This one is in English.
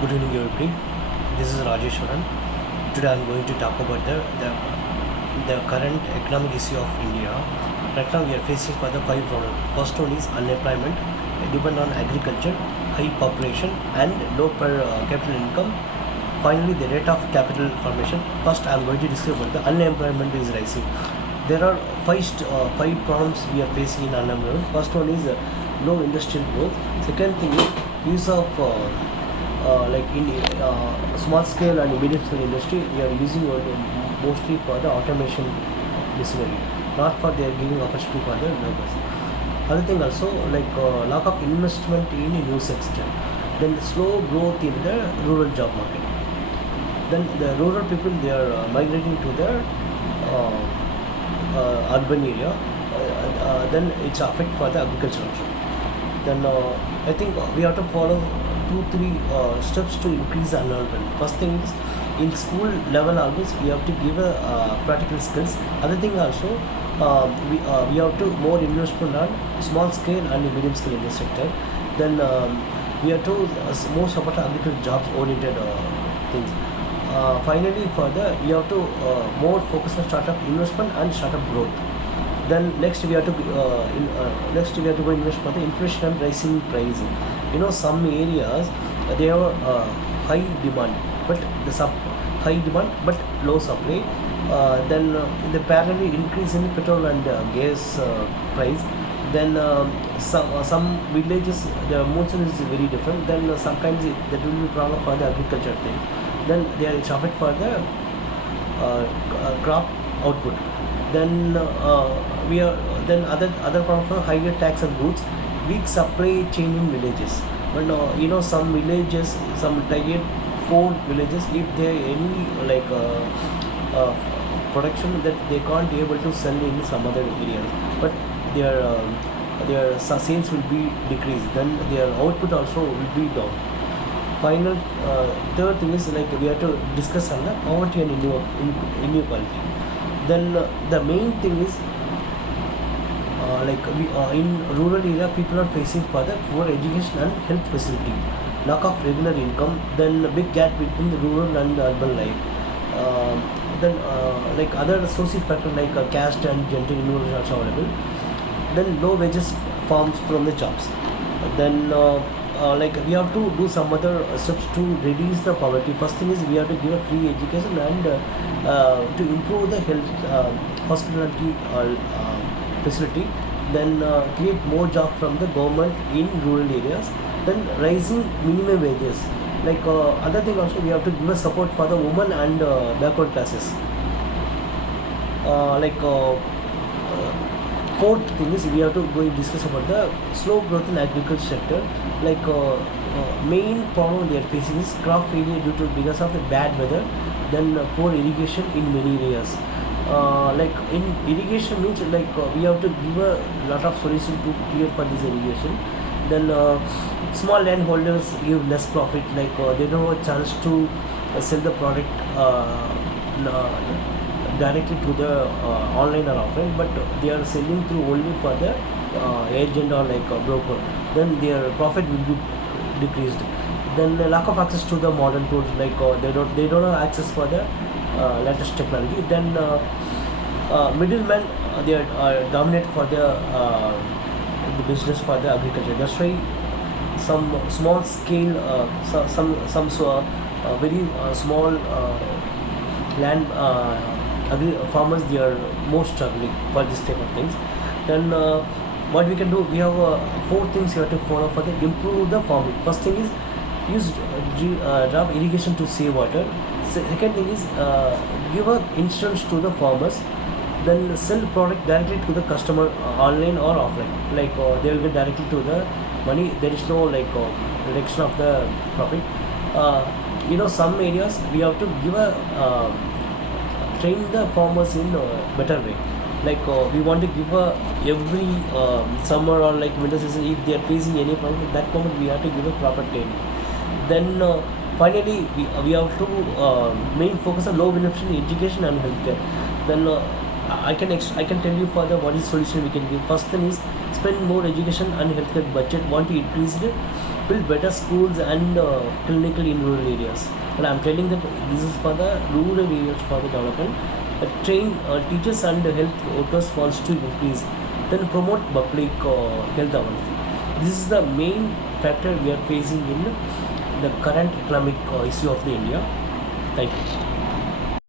Good evening, everybody. This is Rajeswaran. Today, I'm going to talk about the current economic issue of India. Right now, we are facing for the five problems. First one is unemployment, depend on agriculture, high population, and low per capital income. Finally, the rate of capital formation. First, I'm going to discuss about the unemployment is rising. There are five problems we are facing in unemployment. First one is low industrial growth. Second thing is use of like in small scale and medium scale industry, we are using only mostly for the automation machinery, not for their giving opportunity for the laborers. Other thing also like lack of investment in a new sector, then slow growth in the rural job market. Then the rural people they are migrating to the uh, urban area. Then it's affect for the agriculture also. Then I think we have to follow two three steps to increase the unemployment. First thing is in school level always we have to give a practical skills. Other thing also we have to more investment on small scale and medium scale in the sector. Then we have to more support agricultural jobs oriented things. Finally, further we have to more focus on startup investment and startup growth. Then next we have to next we have to go invest for the inflation and rising pricing. Some areas they have high demand, but high demand but low supply. Then the parallelly increase in petrol and gas price. Then some villages the monsoon is very different. Then sometimes there will be problem for the agriculture thing. Then they are affected for the crop output. Then we are then other problem for higher tax and goods, weak supply chain in villages. But some villages, some tier 4 villages, if there any like production that they can't be able to sell in some other areas, but their sales will be decreased. Then their output also will be down. Final third thing is like we have to discuss on the poverty and inequality. Then the main thing is like we in rural area people are facing for the poor education and health facility, lack of regular income, then a big gap between the rural and urban life. Then like other social factors like caste and gender inequality also available. Then low wages forms from the jobs. Then like we have to do some other steps to reduce the poverty. First thing is we have to give a free education and to improve the health hospitality facility. Then create more job from the government in rural areas. Then rising minimum wages. Like other thing also we have to give a support for the women and backward classes. Like fourth thing is we have to go and discuss about the slow growth in agriculture sector. Like main problem they are facing is crop failure due to because of the bad weather. Then poor irrigation in many areas. Like in irrigation means like we have to give a lot of solution to clear for this irrigation. Then small landholders give less profit. Like they don't have a chance to sell the product directly to the online or offline, but they are selling through only for the agent or like a broker. Then their profit will be decreased. Then the lack of access to the modern tools, like they don't have access for the latest technology. Then middlemen they are dominate for the business for the agriculture. That's why some small scale very small land farmers they are more struggling for this type of things. Then what we can do, we have four things you have to follow for the improve the farming. First thing is use drop irrigation to save water. Second thing is give a insurance to the farmers. Then sell product directly to the customer online or offline. Like they will get directly to the money. There is no like reduction of the profit. Some areas we have to give a train the farmers in a better way. Like we want to give every summer or like winter season, if they are facing any problem at that moment we have to give a proper training. Then finally we have to main focus on low beneficial education and healthcare. Then I can tell you further what is solution we can give. First thing is spend more education and healthcare budget. Want to increase the build better schools and clinical in rural areas. And I'm telling that this is for the rural areas for the development. Train teachers and health workers wants to increase. Then promote public health awareness. This is the main factor we are facing in the current economic issue of the India. Thank you.